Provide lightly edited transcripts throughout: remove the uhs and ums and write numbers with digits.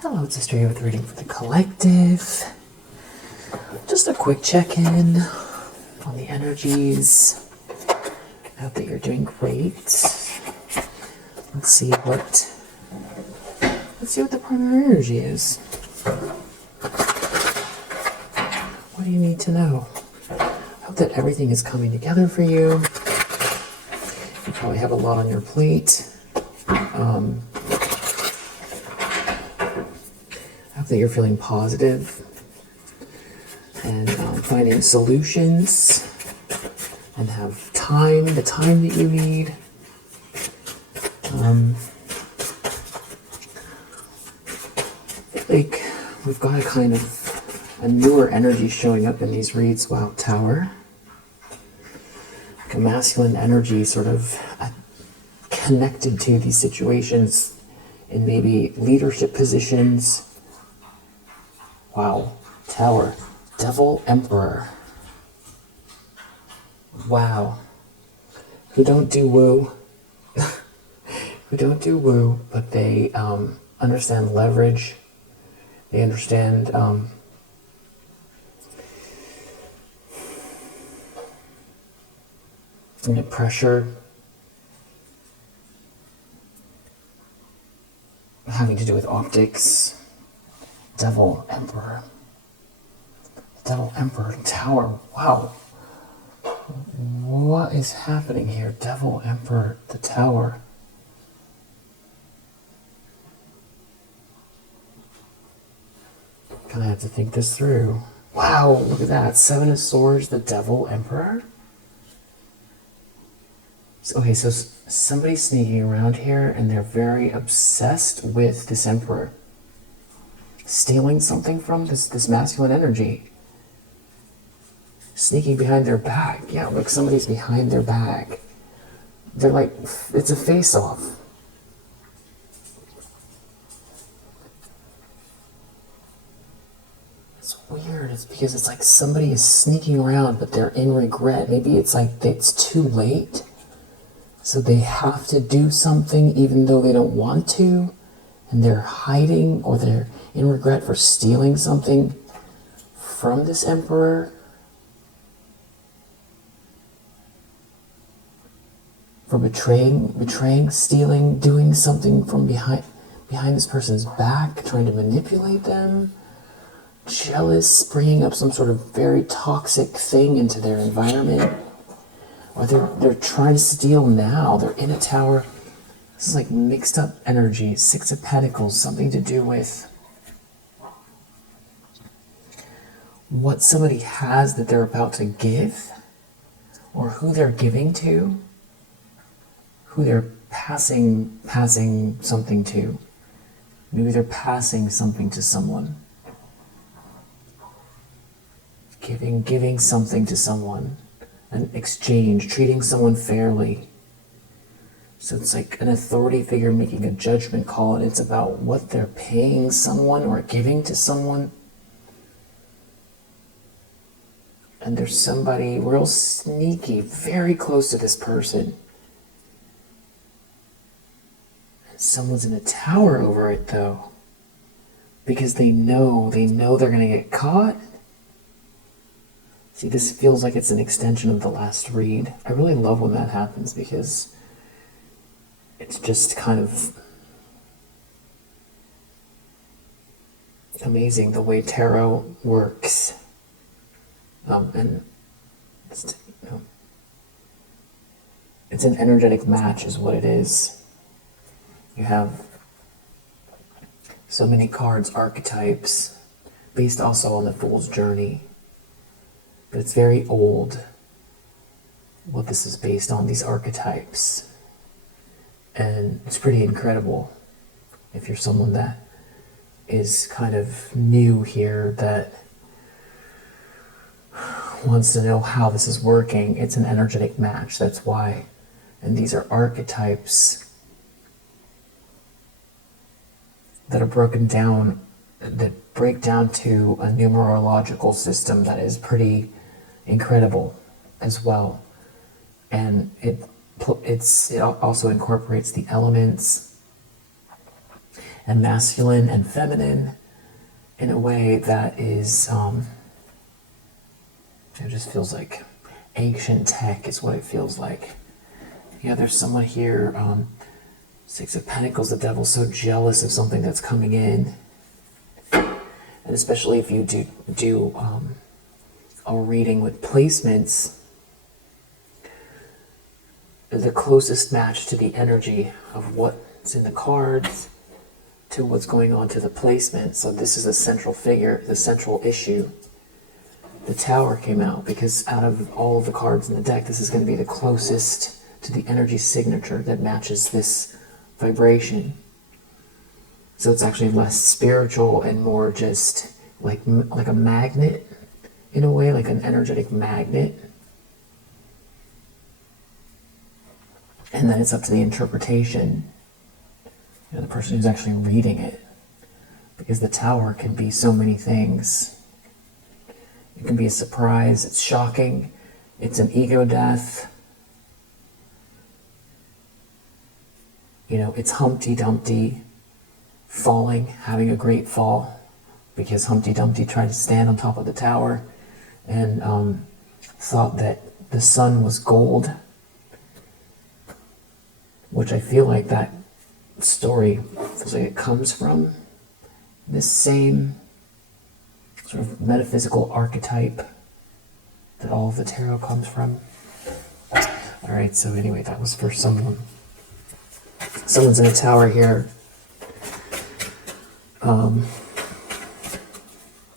Hello, it's Sister here with reading for the collective. Just a quick check-in on the energies. I hope that you're doing great. Let's see what the primary energy is. What do you need to know? I hope that everything is coming together for you. You probably have a lot on your plate. I hope that you're feeling positive and finding solutions and have the time that you need. I feel like we've got a newer energy showing up in these reads. Wow, Tower. Like a masculine energy sort of connected to these situations in maybe leadership positions. Wow, Tower. Devil Emperor. Wow. Who don't do woo. Who don't do woo, but they understand leverage. They understand pressure. Having to do with optics. Devil Emperor. Devil Emperor Tower. Wow. What is happening here? Devil Emperor, the Tower. Gonna have to think this through. Wow, look at that. Seven of Swords, the Devil Emperor. Okay, so somebody's sneaking around here and they're very obsessed with this Emperor. Stealing something from this masculine energy. Sneaking behind their back. Yeah, look, somebody's behind their back. They're like, it's a face-off. It's weird. It's because it's like somebody is sneaking around, but they're in regret. Maybe it's like it's too late. So they have to do something even though they don't want to. And they're hiding, or they're in regret for stealing something from this Emperor. For betraying, stealing, doing something from behind this person's back, trying to manipulate them, jealous, bringing up some sort of very toxic thing into their environment, or they're trying to steal now. They're in a tower. This is like mixed up energy. Six of Pentacles, something to do with what somebody has that they're about to give, or who they're giving to. Who they're passing something to. Maybe they're passing something to someone. Giving something to someone. An exchange, treating someone fairly. So it's like an authority figure making a judgment call, and it's about what they're paying someone or giving to someone. And there's somebody real sneaky, very close to this person. Someone's in a tower over it, though, because they know they're going to get caught. See, this feels like it's an extension of the last read. I really love when that happens, because it's just kind of amazing the way tarot works. And it's an energetic match is what it is. You have so many cards, archetypes, based also on the Fool's Journey. But it's very old, what this is based on, these archetypes. And it's pretty incredible if you're someone that is kind of new here, that wants to know how this is working. It's an energetic match, that's why. And these are archetypes that are broken down, that break down to a numerological system that is pretty incredible as well. And it also incorporates the elements and masculine and feminine in a way that is, it just feels like ancient tech is what it feels like. Yeah, there's someone here, Six of Pentacles, the devil's so jealous of something that's coming in. And especially if you do a reading with placements, the closest match to the energy of what's in the cards to what's going on to the placement. So this is the central figure, the central issue. The Tower came out because out of all of the cards in the deck, this is going to be the closest to the energy signature that matches this vibration. So it's actually less spiritual and more just like a magnet in a way, like an energetic magnet. And then it's up to the interpretation, the person who's actually reading it. Because the Tower can be so many things. It can be a surprise, it's shocking, it's an ego death. It's Humpty Dumpty falling, having a great fall, because Humpty Dumpty tried to stand on top of the tower and thought that the sun was gold, which I feel like that story feels like it comes from this same sort of metaphysical archetype that all of the tarot comes from. All right, so anyway, that was for someone. Someone's in a tower here.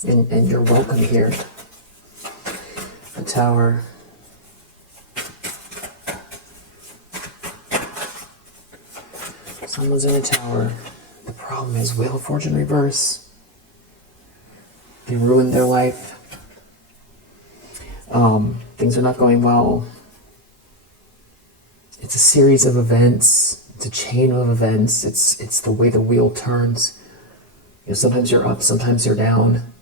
And you're welcome here. The Tower. Someone's in a tower. The problem is Wheel of Fortune reverse. They ruined their life. Things are not going well. It's a series of events. It's a chain of events. It's the way the wheel turns. Sometimes you're up, sometimes you're down.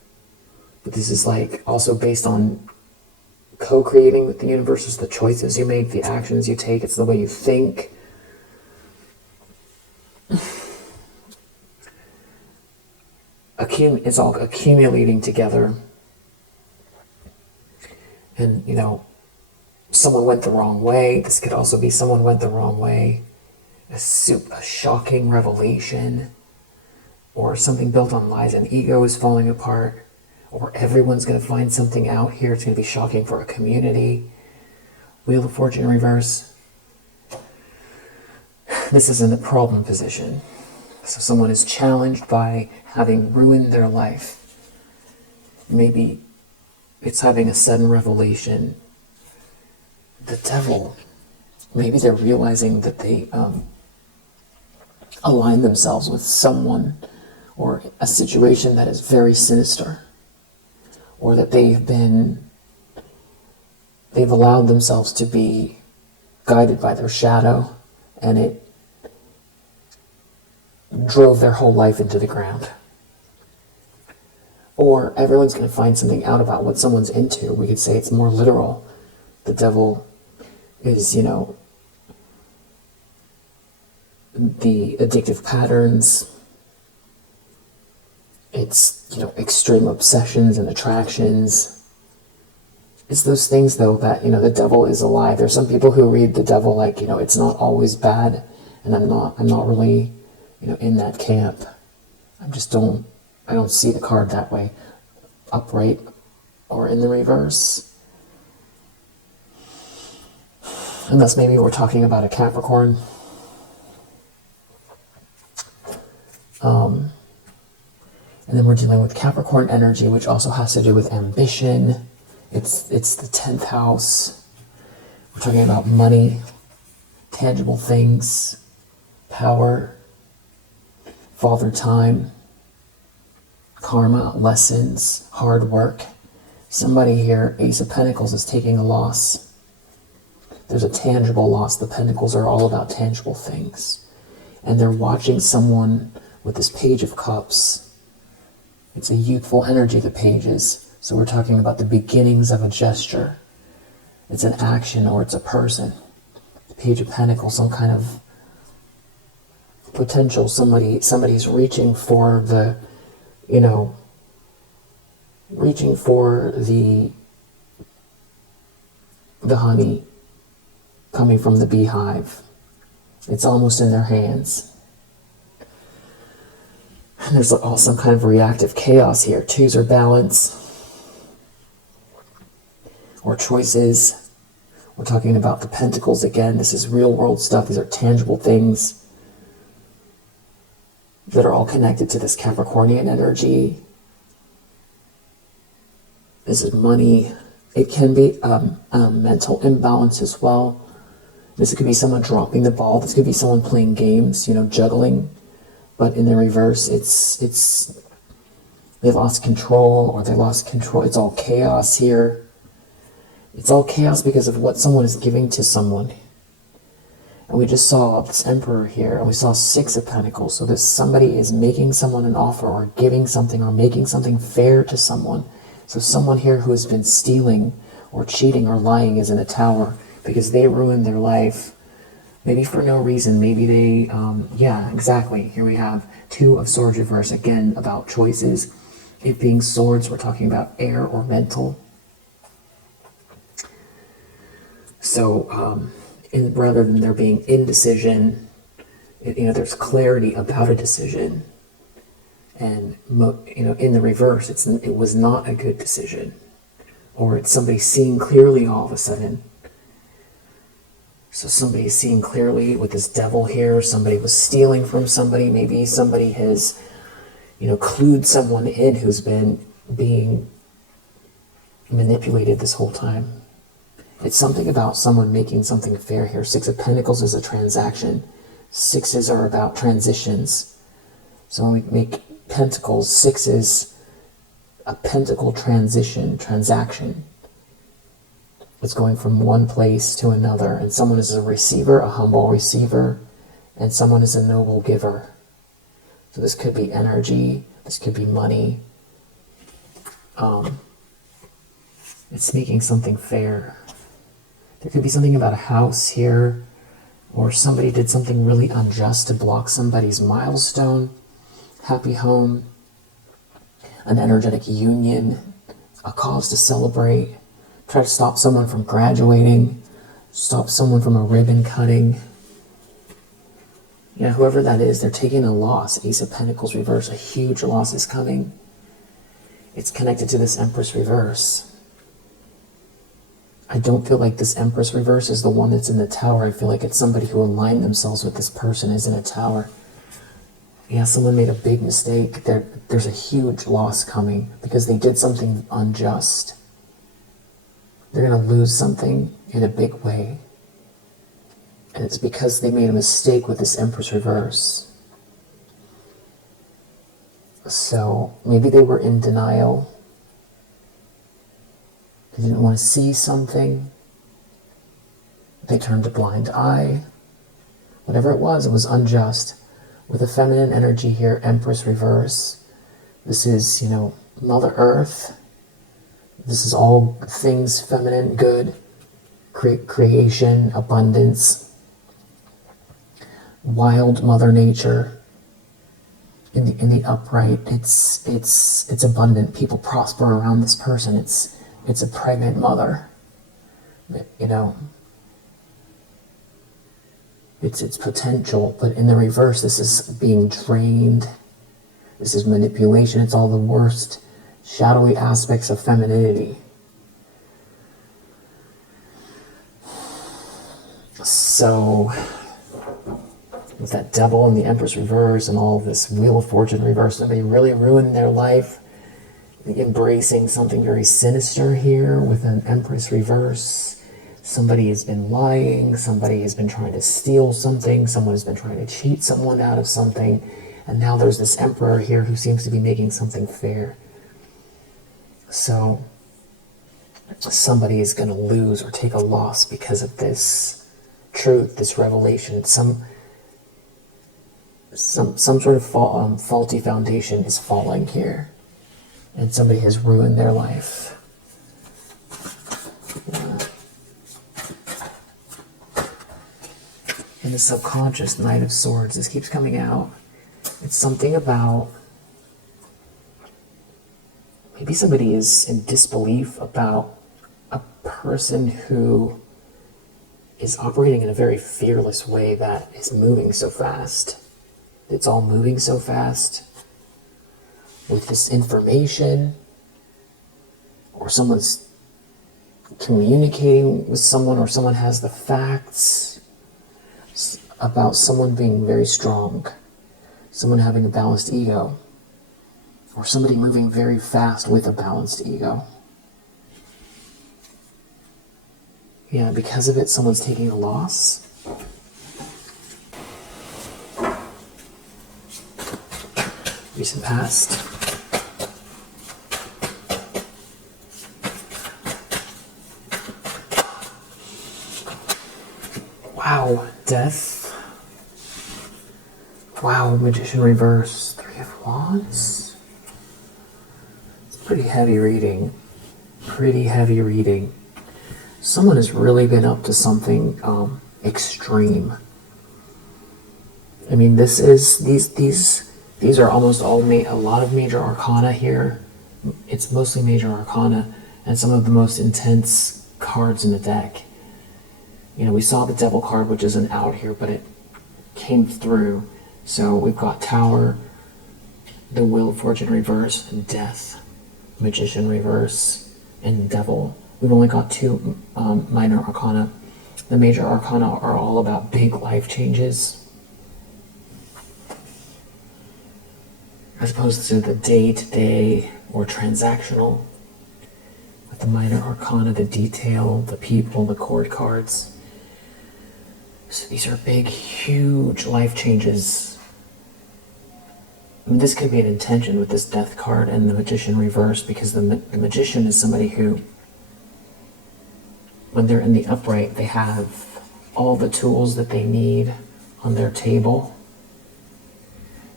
But this is like also based on co-creating with the universe. It's the choices you make, the actions you take. It's the way you think. It's all accumulating together. And, someone went the wrong way. This could also be someone went the wrong way. A shocking revelation. Or something built on lies and ego is falling apart. Or everyone's going to find something out here. It's going to be shocking for a community. Wheel of Fortune in reverse. This is in the problem position. So someone is challenged by having ruined their life. Maybe it's having a sudden revelation. The devil, maybe they're realizing that they align themselves with someone or a situation that is very sinister, or that they've allowed themselves to be guided by their shadow, and it drove their whole life into the ground. Or everyone's going to find something out about what someone's into. We could say it's more literal. The devil is, the addictive patterns. It's, extreme obsessions and attractions. It's those things, though, that, the devil is alive. There's some people who read the devil like, it's not always bad, and I'm not really, in that camp. I don't see the card that way, upright or in the reverse. Unless maybe we're talking about a Capricorn. And then we're dealing with Capricorn energy, which also has to do with ambition. It's the 10th house. We're talking about money, tangible things, power, father time, karma, lessons, hard work. Somebody here, Ace of Pentacles, is taking a loss. There's a tangible loss. The Pentacles are all about tangible things. And they're watching someone with this Page of Cups. It's a youthful energy, the pages. So we're talking about the beginnings of a gesture. It's an action or it's a person. The Page of Pentacles, some kind of potential. Somebody's reaching for the, you know, reaching for the honey coming from the beehive. It's almost in their hands. And there's all some kind of reactive chaos here. Twos are balance or choices. We're talking about the pentacles again. This is real world stuff. These are tangible things that are all connected to this Capricornian energy. This is money. It can be mental imbalance as well. This could be someone dropping the ball. This could be someone playing games, you know, juggling. But in the reverse, it's they lost control, or they lost control. It's all chaos here. It's all chaos because of what someone is giving to someone. And we just saw this Emperor here, and we saw Six of Pentacles. So this somebody is making someone an offer, or giving something, or making something fair to someone. So someone here who has been stealing or cheating or lying is in a tower because they ruined their life, maybe for no reason. Maybe they, yeah, exactly. Here we have Two of Swords reverse, again, about choices. It being swords, we're talking about air or mental. So, rather than there being indecision, you know, there's clarity about a decision. And, you know, in the reverse, it was not a good decision. Or it's somebody seeing clearly all of a sudden. So somebody is seeing clearly with this devil here. Somebody was stealing from somebody. Maybe somebody has, you know, clued someone in who's been being manipulated this whole time. It's something about someone making something fair here. Six of Pentacles is a transaction. Sixes are about transitions. So when we make Pentacles, six is a pentacle transaction. It's going from one place to another, and someone is a receiver, a humble receiver, and someone is a noble giver. So this could be energy, this could be money. It's making something fair. There could be something about a house here, or somebody did something really unjust to block somebody's milestone. Happy home, an energetic union, a cause to celebrate. Try to stop someone from graduating, stop someone from a ribbon cutting. Yeah, whoever that is, they're taking a loss. Ace of Pentacles reverse, a huge loss is coming. It's connected to this Empress reverse. I don't feel like this Empress reverse is the one that's in the tower. I feel like it's somebody who aligned themselves with this person is in a tower. Yeah, someone made a big mistake. There's a huge loss coming because they did something unjust. They're going to lose something in a big way. And it's because they made a mistake with this Empress reverse. So maybe they were in denial. They didn't want to see something. They turned a blind eye. Whatever it was unjust. With a feminine energy here, Empress reverse. This is, you know, Mother Earth. This is all things feminine, good, creation, abundance, wild Mother Nature. In the upright, it's abundant. People prosper around this person. It's a pregnant mother. You know, it's its potential, but in the reverse, this is being drained. This is manipulation. It's all the worst shadowy aspects of femininity. So, with that devil and the Empress reverse and all of this Wheel of Fortune reverse, somebody really ruined their life, embracing something very sinister here with an Empress reverse. Somebody has been lying, somebody has been trying to steal something, someone has been trying to cheat someone out of something, and now there's this Emperor here who seems to be making something fair. So somebody is going to lose or take a loss because of this truth, this revelation. Some sort of faulty foundation is falling here, and somebody has ruined their life. in the subconscious, Knight of Swords, this keeps coming out. It's something about maybe somebody is in disbelief about a person who is operating in a very fearless way that is moving so fast. It's all moving so fast with this information, or someone's communicating with someone, or someone has the facts about someone being very strong, someone having a balanced ego, or somebody moving very fast with a balanced ego. Yeah, because of it, someone's taking a loss. Recent past. Wow, death. Wow, Magician reverse, 3 of Wands. It's pretty heavy reading. Pretty heavy reading. Someone has really been up to something extreme. I mean, these are almost all a lot of major arcana here. It's mostly major arcana and some of the most intense cards in the deck. You know, we saw the Devil card, which isn't out here, but it came through. So we've got Tower, the Wheel of Fortune reverse, and Death, Magician reverse, and Devil. We've only got 2 minor arcana. The major arcana are all about big life changes, as opposed to the day-to-day or transactional. With the minor arcana, the detail, the people, the court cards. So these are big, huge life changes. I mean, this could be an intention with this Death card and the Magician reverse, because the Magician is somebody who, when they're in the upright, they have all the tools that they need on their table,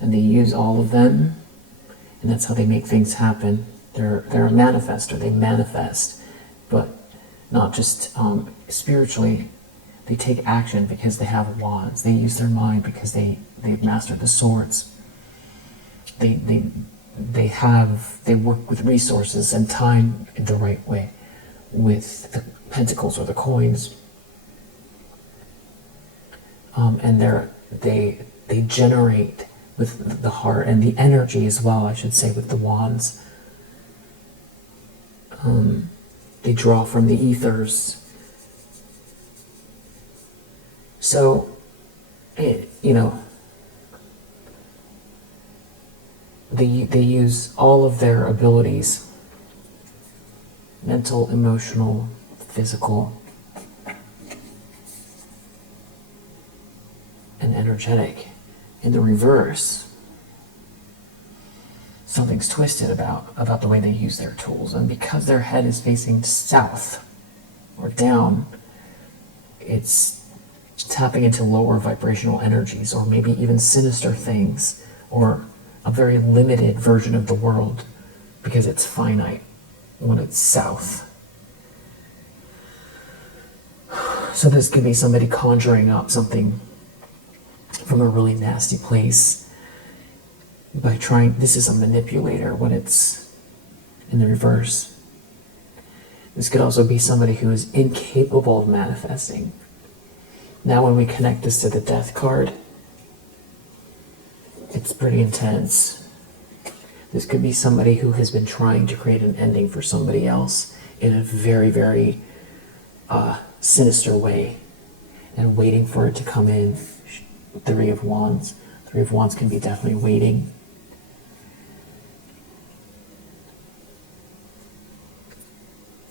and they use all of them, and that's how they make things happen. They're a manifestor. They manifest, but not just spiritually. They take action because they have wands. They use their mind because they've mastered the swords. They work with resources and time in the right way, with the pentacles or the coins, and they generate with the heart and the energy as well, I should say, with the wands. They draw from the ethers. So, you know, they use all of their abilities, mental, emotional, physical, and energetic. In the reverse, something's twisted about the way they use their tools, and because their head is facing south or down, it's tapping into lower vibrational energies, or maybe even sinister things, or a very limited version of the world, because it's finite when it's south. So this could be somebody conjuring up something from a really nasty place by trying. This is a manipulator when it's in the reverse. This could also be somebody who is incapable of manifesting. Now when we connect this to the Death card, it's pretty intense. This could be somebody who has been trying to create an ending for somebody else in a very, very sinister way, and waiting for it to come in. 3 of Wands. 3 of Wands can be definitely waiting.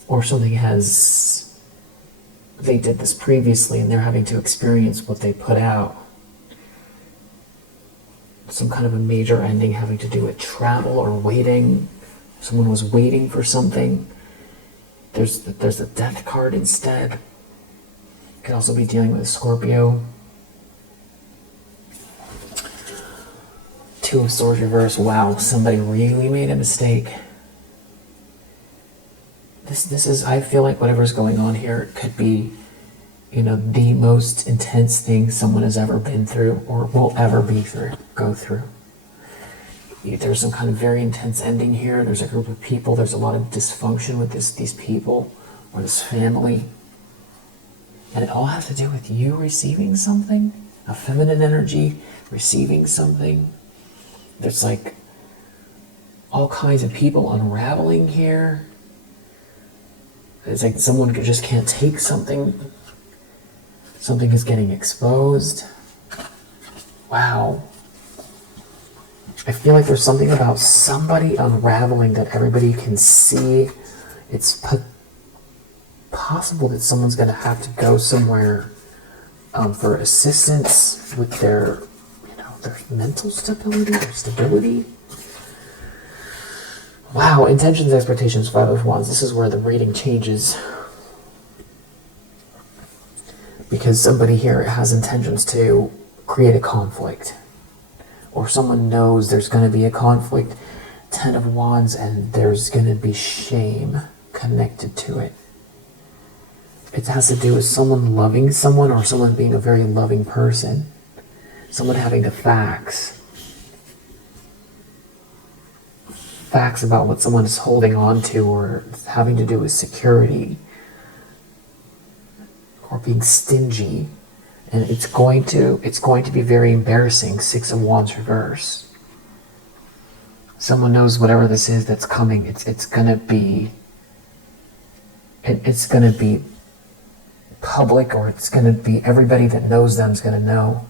Or something they did this previously and they're having to experience what they put out. Some kind of a major ending having to do with travel or waiting. Someone was waiting for something. There's a Death card instead. Could also be dealing with a Scorpio. 2 of Swords reverse. Wow, somebody really made a mistake. This is, I feel like whatever's going on here could be the most intense thing someone has ever been through or will ever go through. There's some kind of very intense ending here. There's a group of people. There's a lot of dysfunction with these people or this family. And it all has to do with you receiving something, a feminine energy, receiving something. There's like all kinds of people unraveling here. It's like someone just can't take something. Something is getting exposed. Wow. I feel like there's something about somebody unraveling that everybody can see. It's possible that someone's going to have to go somewhere for assistance with their mental stability or stability. Wow, intentions, expectations, 5 of Wands. This is where the reading changes. Because somebody here has intentions to create a conflict. Or someone knows there's going to be a conflict, 10 of Wands, and there's going to be shame connected to it. It has to do with someone loving someone or someone being a very loving person. Someone having the facts. Facts about what someone is holding on to or having to do with security. Or being stingy. And it's going to be very embarrassing. 6 of Wands reverse. Someone knows whatever this is that's coming. It's gonna be public, or it's gonna be everybody that knows them is gonna know,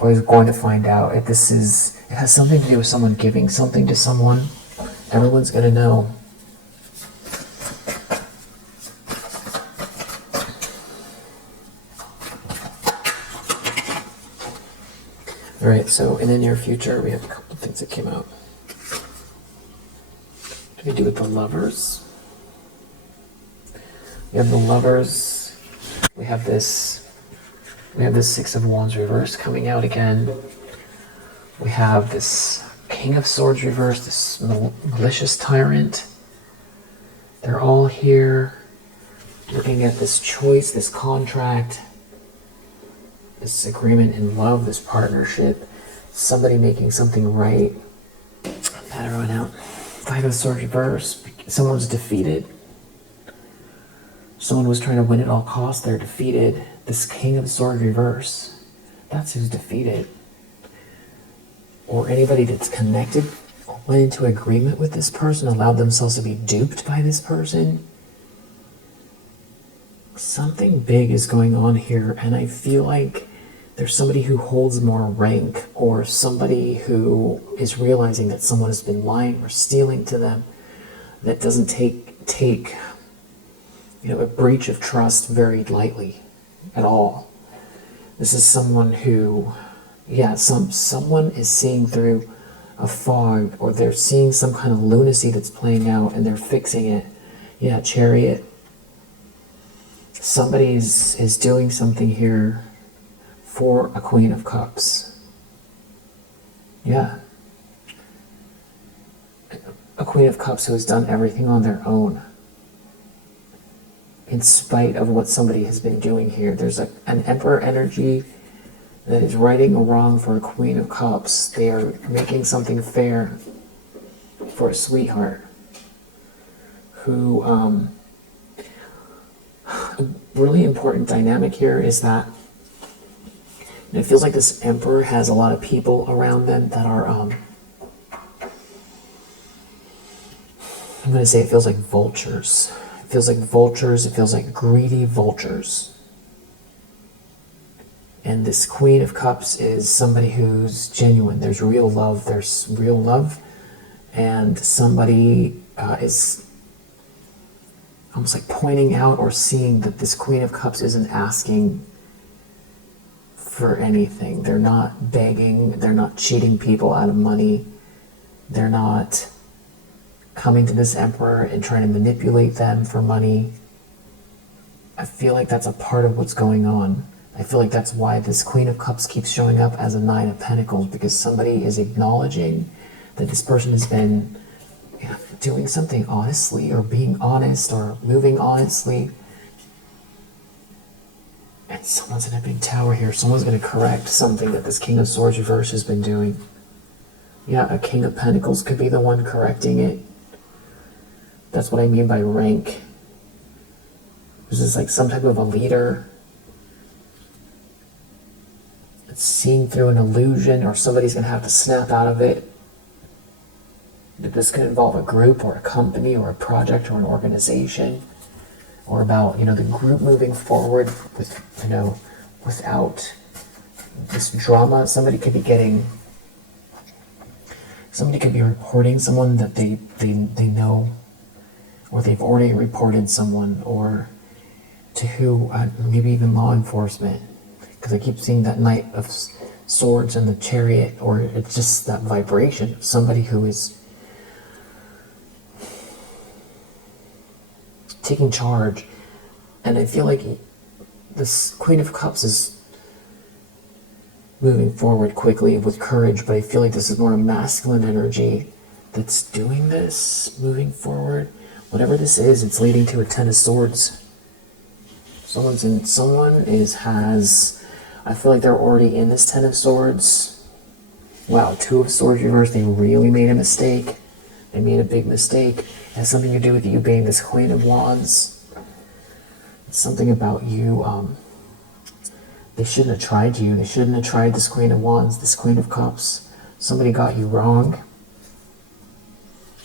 or is going to find out. It has something to do with someone giving something to someone. Everyone's gonna know. Alright, so in the near future, we have a couple of things that came out. What do we do with the Lovers? We have the Lovers. We have this 6 of Wands reverse coming out again. We have this King of Swords reverse, this malicious tyrant. They're all here looking at this choice, this contract, this agreement in love, this partnership, somebody making something right. Pat everyone out. 5 of Swords reverse. Someone's defeated. Someone was trying to win at all costs. They're defeated. This King of Swords reverse. That's who's defeated. Or anybody that's connected or went into agreement with this person, allowed themselves to be duped by this person. Something big is going on here, and I feel like there's somebody who holds more rank, or somebody who is realizing that someone has been lying or stealing to them, that doesn't take a breach of trust very lightly at all. This is someone who, someone is seeing through a fog, or they're seeing some kind of lunacy that's playing out and they're fixing it. Yeah, Chariot. Somebody is doing something here for a Queen of Cups. Yeah. A Queen of Cups who has done everything on their own. In spite of what somebody has been doing here. There's an Emperor energy that is righting a wrong for a Queen of Cups. They are making something fair for a sweetheart who, a really important dynamic here is that it feels like this Emperor has a lot of people around them that are, I'm going to say it feels like vultures. It feels like vultures. It feels like greedy vultures. And this Queen of Cups is somebody who's genuine. There's real love. There's real love. And somebody is almost like pointing out or seeing that this Queen of Cups isn't asking for anything. They're not begging. They're not cheating people out of money. They're not coming to this Emperor and trying to manipulate them for money. I feel like that's a part of what's going on. I feel like that's why this Queen of Cups keeps showing up as a 9 of Pentacles, because somebody is acknowledging that this person has been doing something honestly, or being honest, or moving honestly. And Someone's in a big tower here. Someone's going to correct something that this King of Swords reverse has been doing. Yeah, a King of Pentacles could be the one correcting it. That's what I mean by rank. This is like some type of a leader. It's seeing through an illusion, or somebody's going to have to snap out of it. This could involve a group or a company or a project or an organization, or about, the group moving forward with, without this drama. Somebody could be reporting someone that they know, or they've already reported someone, or to who, maybe even law enforcement, because I keep seeing that Knight of Swords and the Chariot, or it's just that vibration of somebody who is taking charge. And I feel like this Queen of Cups is moving forward quickly with courage, but I feel like this is more a masculine energy that's doing this, moving forward. Whatever this is, it's leading to a Ten of Swords. I feel like they're already in this Ten of Swords. Wow, Two of Swords reversed. They really made a mistake. They made a big mistake. It has something to do with you being this Queen of Wands. It's something about you. They shouldn't have tried you. They shouldn't have tried this Queen of Wands, this Queen of Cups. Somebody got you wrong.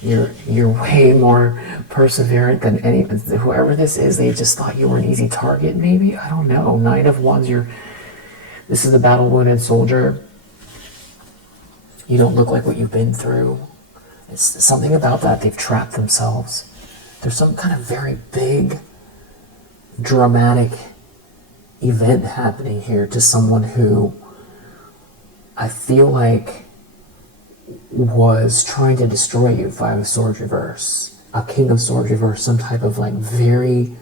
You're way more perseverant than whoever this is. They just thought you were an easy target, maybe. I don't know. Knight of Wands. This is the battle wounded soldier. You don't look like what you've been through. It's something about that. They've trapped themselves. There's some kind of very big, dramatic event happening here to someone who I feel like was trying to destroy you. Five of Swords reverse, a King of Swords reverse, some type of like very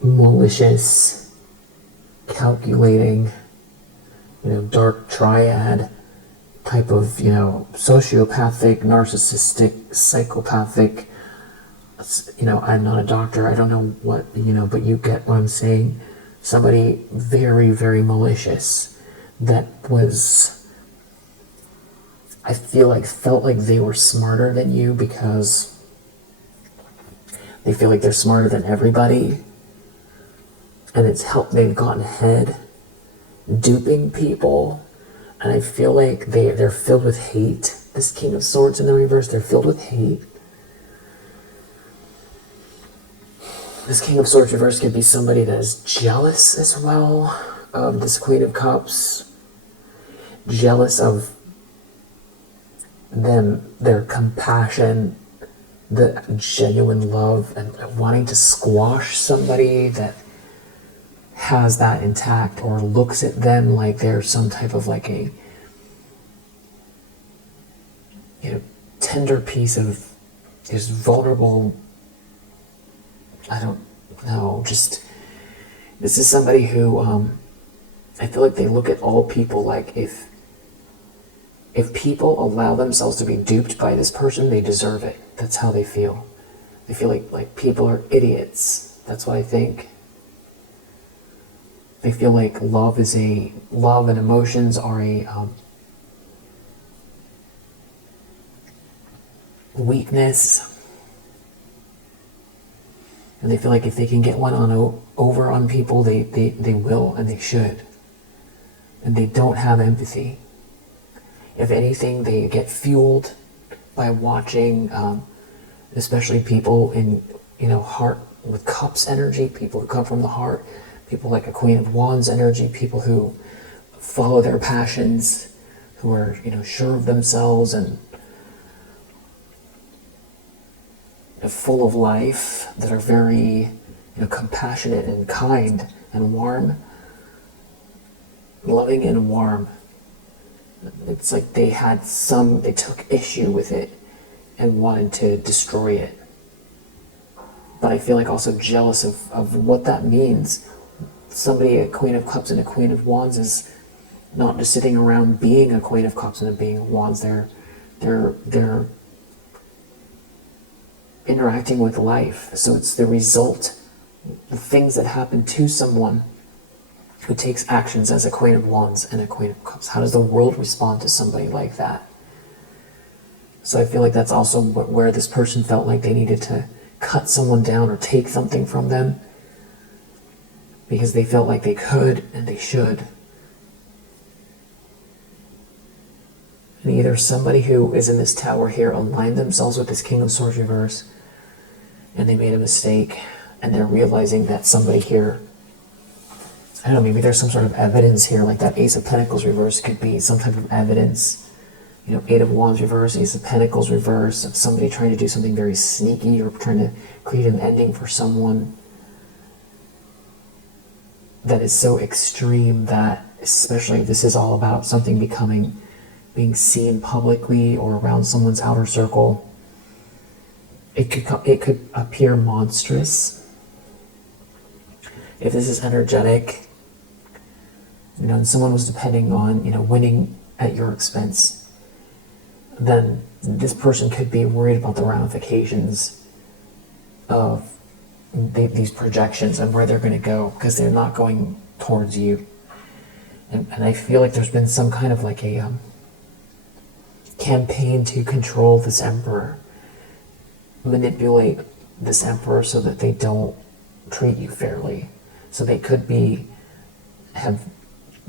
malicious, calculating, dark triad type of, sociopathic, narcissistic, psychopathic. I'm not a doctor. I don't know what, but you get what I'm saying. Somebody very, very malicious that was, I feel like, felt like they were smarter than you because they feel like they're smarter than everybody. And they've gotten ahead, duping people. And I feel like they're filled with hate. This King of Swords in the reverse, they're filled with hate. This King of Swords reverse could be somebody that is jealous as well of this Queen of Cups. Jealous of them, their compassion, the genuine love, and wanting to squash somebody that has that intact, or looks at them like they're some type of like a tender piece of is vulnerable. I don't know, just this is somebody who I feel like they look at all people like if people allow themselves to be duped by this person, they deserve it. That's how they feel. They feel like people are idiots. That's what I think. They feel like love and emotions are a weakness. And they feel like if they can get one over on people, they will, and they should. And they don't have empathy. If anything, they get fueled by watching, especially people in, heart with cups energy, people who come from the heart, people like a Queen of Wands energy, people who follow their passions, who are, sure of themselves and full of life, that are very, compassionate and kind and warm, loving and warm. It's like they took issue with it and wanted to destroy it. But I feel like also jealous of what that means. Somebody, a Queen of Cups and a Queen of Wands, is not just sitting around being a Queen of Cups and a being of Wands. They're interacting with life. So it's the result the things that happen to someone who takes actions as a Queen of Wands and a Queen of Cups. How does the world respond to somebody like that? So I feel like that's also where this person felt like they needed to cut someone down or take something from them because they felt like they could and they should. And either somebody who is in this tower here aligned themselves with this King of Swords reverse and they made a mistake and they're realizing that somebody here, I don't know, maybe there's some sort of evidence here, like that Ace of Pentacles reverse could be some type of evidence. You know, Eight of Wands reverse, Ace of Pentacles reverse, of somebody trying to do something very sneaky or trying to create an ending for someone that is so extreme that, especially if this is all about something being seen publicly or around someone's outer circle, it could appear monstrous. If this is energetic, you know, and someone was depending on, you know, winning at your expense, then this person could be worried about the ramifications of these projections and where they're going to go, because they're not going towards you. And I feel like there's been some kind of like a campaign to control this emperor, manipulate this emperor so that they don't treat you fairly. So they could be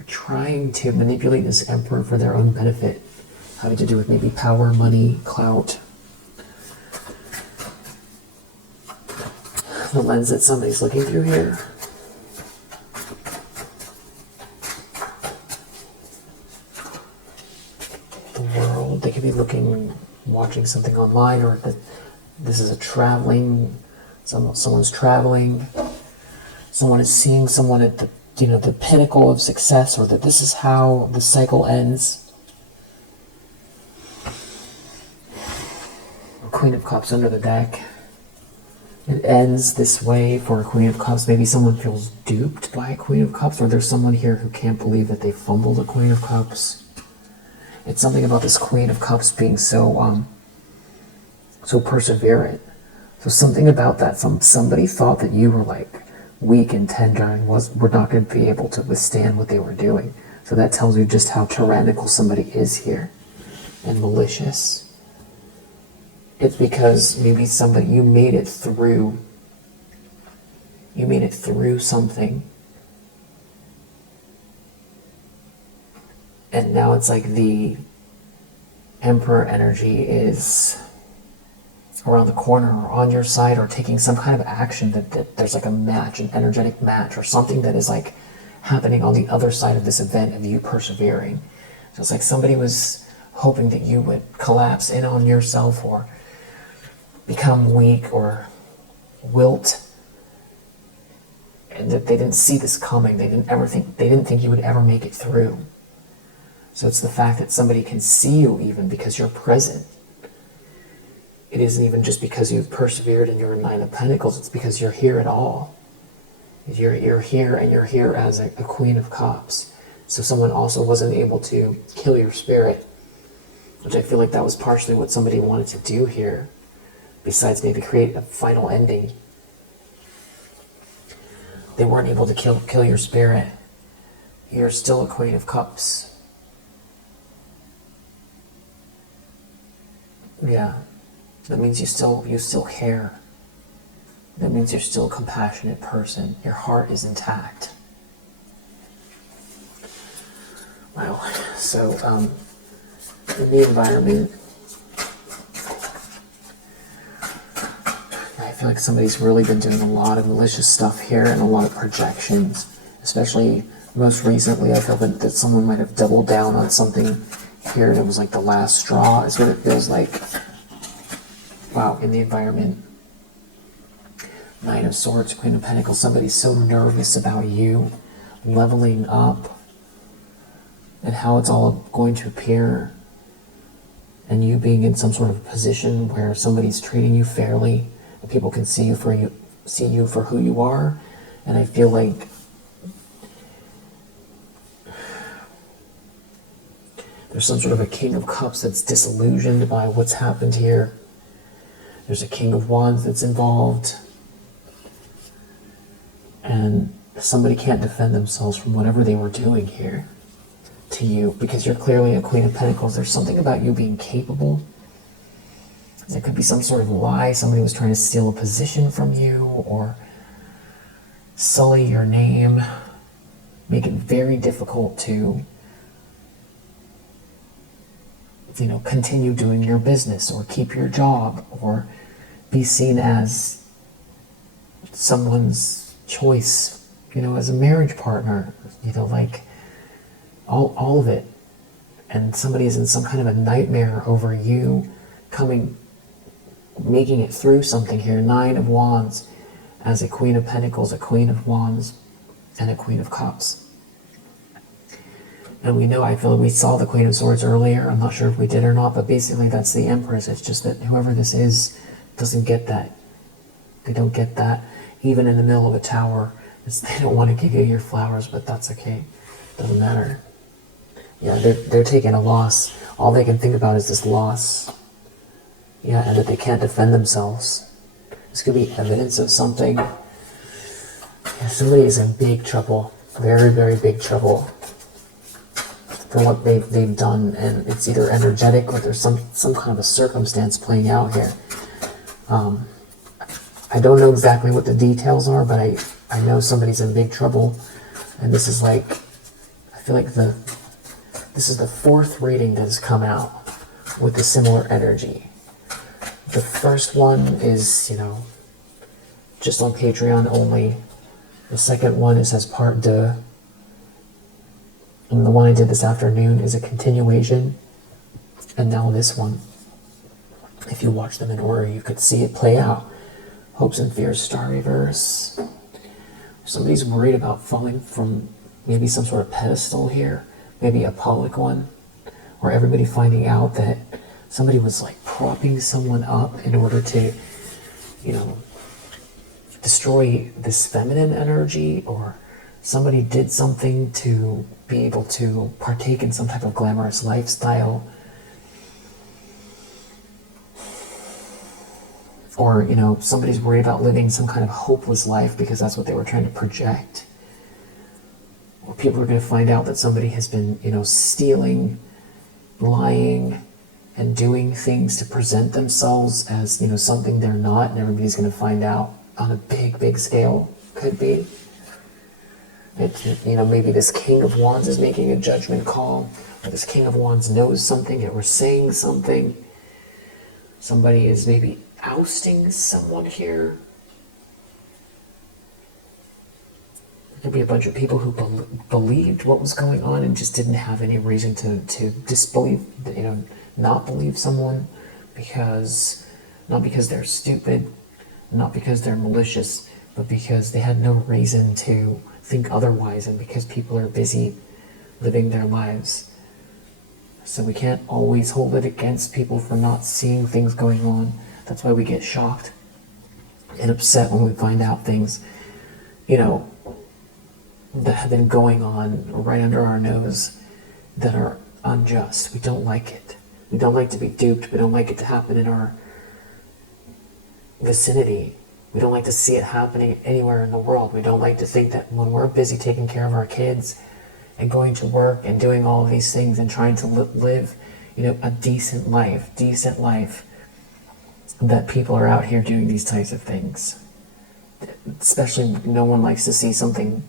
trying to manipulate this emperor for their own benefit, having to do with maybe power, money, clout. The lens that somebody's looking through here. The world. They could be watching something online, or this is a traveling, someone's traveling. Someone is seeing someone at the pinnacle of success, or that this is how the cycle ends. Queen of Cups under the deck. It ends this way for a Queen of Cups. Maybe someone feels duped by a Queen of Cups, or there's someone here who can't believe that they fumbled a Queen of Cups. It's something about this Queen of Cups being so perseverant. So something about that. Somebody thought that you were like weak and tender and were not going to be able to withstand what they were doing. So that tells you just how tyrannical somebody is here and malicious. It's because maybe you made it through something. And now it's like the Emperor energy is around the corner or on your side, or taking some kind of action that there's like a match, an energetic match, or something that is like happening on the other side of this event of you persevering. So it's like somebody was hoping that you would collapse in on yourself or become weak or wilt, and that they didn't see this coming. They didn't think you would ever make it through. So it's the fact that somebody can see you even because you're present. It isn't even just because you've persevered and you're a Nine of Pentacles, it's because you're here at all. You're here, and you're here as a Queen of Cups. So someone also wasn't able to kill your spirit, which I feel like that was partially what somebody wanted to do here, besides maybe create a final ending. They weren't able to kill your spirit. You're still a Queen of Cups. Yeah. That means you still care. That means you're still a compassionate person. Your heart is intact. Wow. So, in the environment, I feel like somebody's really been doing a lot of malicious stuff here and a lot of projections. Especially most recently, I feel that someone might have doubled down on something here that was like the last straw, is what it feels like. Wow, in the environment. Nine of Swords, Queen of Pentacles, somebody's so nervous about you leveling up and how it's all going to appear, and you being in some sort of position where somebody's treating you fairly and people can see you for who you are. And I feel like there's some sort of a King of Cups that's disillusioned by what's happened here. There's a King of Wands that's involved. And somebody can't defend themselves from whatever they were doing here to you, because you're clearly a Queen of Pentacles. There's something about you being capable. There could be some sort of lie. Somebody was trying to steal a position from you or sully your name, make it very difficult to, continue doing your business or keep your job or be seen as someone's choice, as a marriage partner, like all of it. And somebody is in some kind of a nightmare over you making it through something here. 9 of Wands as a Queen of Pentacles, a Queen of Wands, and a Queen of Cups. And I feel like we saw the Queen of Swords earlier. I'm not sure if we did or not, but basically that's the Empress. It's just that whoever this is doesn't get that. They don't get that. Even in the middle of a tower, they don't want to give you your flowers, but that's okay. Doesn't matter. Yeah, they're taking a loss. All they can think about is this loss. Yeah, and that they can't defend themselves. This could be evidence of something. Yeah, somebody is in big trouble. Very, very big trouble for what they've done, and it's either energetic or there's some kind of a circumstance playing out here. I don't know exactly what the details are, but I know somebody's in big trouble, and this is I feel like this is the 4th reading that has come out with a similar energy. The first one is, just on Patreon only. The second one is as part 2. And the one I did this afternoon is a continuation. And now this one. If you watch them in order, you could see it play out. Hopes and Fears, Star Reverse. Somebody's worried about falling from maybe some sort of pedestal here. Maybe a public one. Or everybody finding out that somebody was propping someone up in order to, destroy this feminine energy, or somebody did something to be able to partake in some type of glamorous lifestyle. Or, somebody's worried about living some kind of hopeless life because that's what they were trying to project. Or people are going to find out that somebody has been, stealing, lying, and doing things to present themselves as, something they're not, and everybody's going to find out on a big, big scale. Could be. Maybe this King of Wands is making a judgment call, or this King of Wands knows something, or saying something. Somebody is maybe ousting someone here. There could be a bunch of people who believed what was going on and just didn't have any reason to disbelieve, not believe someone, not because they're stupid, not because they're malicious, but because they had no reason to think otherwise, and because people are busy living their lives. So we can't always hold it against people for not seeing things going on. That's why we get shocked and upset when we find out things, that have been going on right under our nose that are unjust. We don't like it. We don't like to be duped. We don't like it to happen in our vicinity. We don't like to see it happening anywhere in the world. We don't like to think that when we're busy taking care of our kids and going to work and doing all of these things and trying to live, a decent life, that people are out here doing these types of things. Especially, no one likes to see something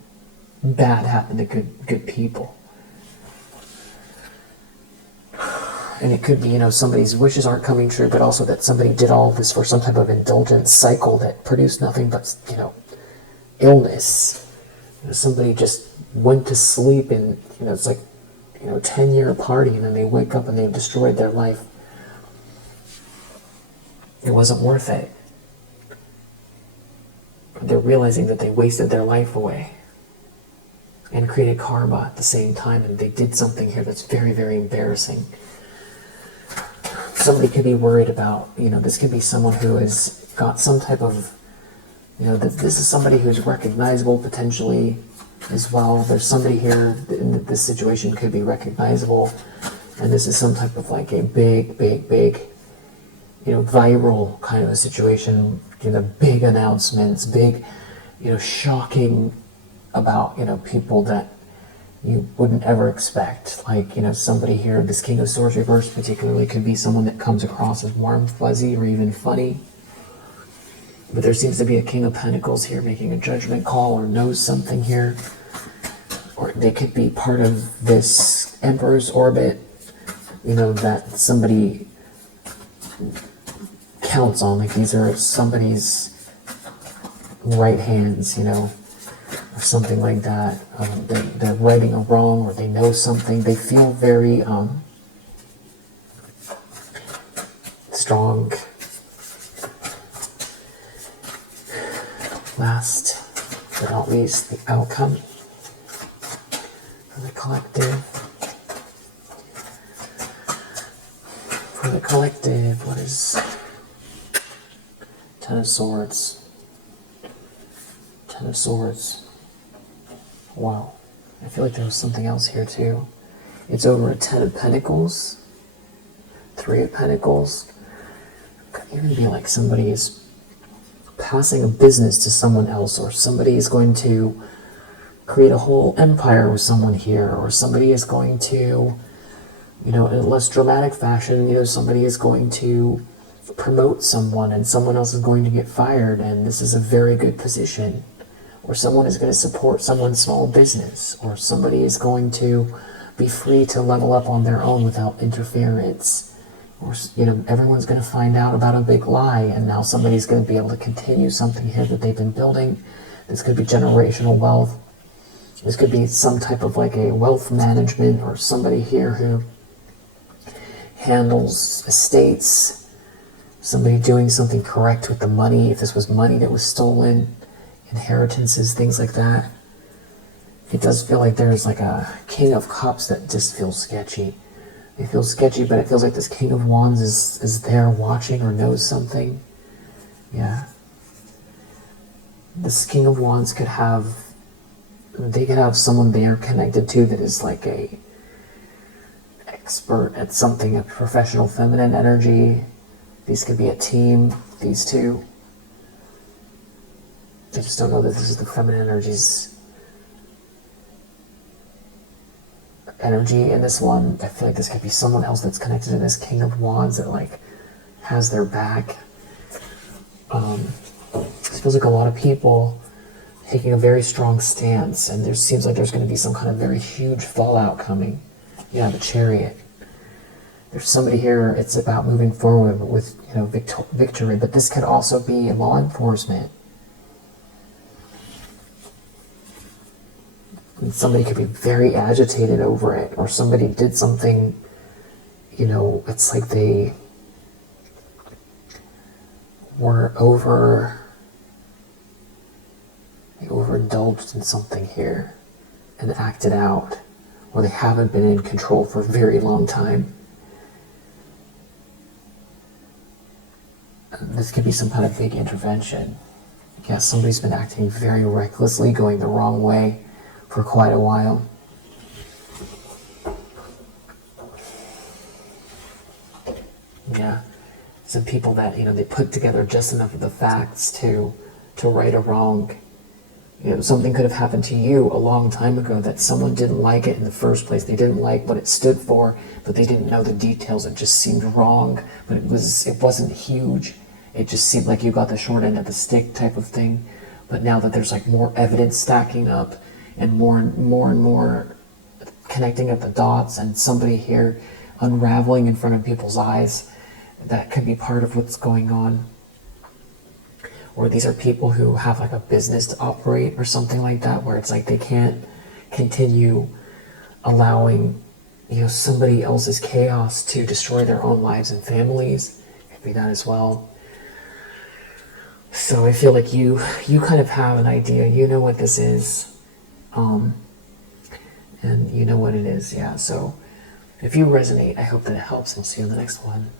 bad happen to good people. And it could be, somebody's wishes aren't coming true, but also that somebody did all this for some type of indulgence cycle that produced nothing but, illness. Somebody just went to sleep and, it's like, 10-year party, and then they wake up and they've destroyed their life. It wasn't worth it. They're realizing that they wasted their life away and created karma at the same time, and they did something here that's very, very embarrassing. Somebody could be worried about, this could be someone who has got some type of, this is somebody who's recognizable potentially as well. There's somebody here in this situation could be recognizable, and this is some type of a big, viral kind of a situation, big announcements, big shocking about, people that you wouldn't ever expect. Like, somebody here, this King of Swords reverse particularly, could be someone that comes across as warm, fuzzy, or even funny. But there seems to be a King of Pentacles here making a judgment call or knows something here. Or they could be part of this Emperor's orbit, that somebody counts on. Like, these are somebody's right hands, or something like that. They're righting a wrong, or they know something. They feel very strong. Last but not least, the outcome for the collective. For the collective, what is Ten of Swords? Ten of Swords. Wow. I feel like there was something else here too. It's over a Ten of Pentacles. Three of Pentacles. Could even be like somebody is passing a business to someone else, or somebody is going to create a whole empire with someone here, or somebody is going to, in a less dramatic fashion, somebody is going to promote someone and someone else is going to get fired, and this is a very good position. Or someone is going to support someone's small business, or somebody is going to be free to level up on their own without interference. Or, everyone's going to find out about a big lie, and now somebody's going to be able to continue something here that they've been building. This could be generational wealth. This could be some type of like a wealth management, or somebody here who handles estates, somebody doing something correct with the money, if this was money that was stolen, inheritances, things like that. It does feel like there's like a King of Cups that just feels sketchy. It feels sketchy, but it feels like this King of Wands is there watching or knows something. Yeah. This King of Wands could have someone they are connected to that is like a expert at something, a professional feminine energy. These could be a team, these two. I just don't know that this is the feminine energy in this one. I feel like this could be someone else that's connected to this King of Wands that like has their back. It feels like a lot of people taking a very strong stance, and there seems like there's going to be some kind of very huge fallout coming. Yeah, the Chariot. There's somebody here, it's about moving forward with victory, but this could also be law enforcement. And somebody could be very agitated over it, or somebody did something, it's like they were overindulged in something here and acted out, or they haven't been in control for a very long time. This could be some kind of big intervention. Yeah, somebody's been acting very recklessly, going the wrong way for quite a while. Yeah, some people that, they put together just enough of the facts to right a wrong. Something could have happened to you a long time ago that someone didn't like it in the first place. They didn't like what it stood for, but they didn't know the details. It just seemed wrong, but it wasn't huge. It just seemed like you got the short end of the stick type of thing. But now that there's like more evidence stacking up and more connecting up the dots, and somebody here unraveling in front of people's eyes, that could be part of what's going on. Or these are people who have like a business to operate or something like that, where it's like they can't continue allowing somebody else's chaos to destroy their own lives and families. It could be that as well. So I feel like you kind of have an idea. You know what this is, and you know what it is. Yeah. So if you resonate, I hope that it helps. I'll see you in the next one.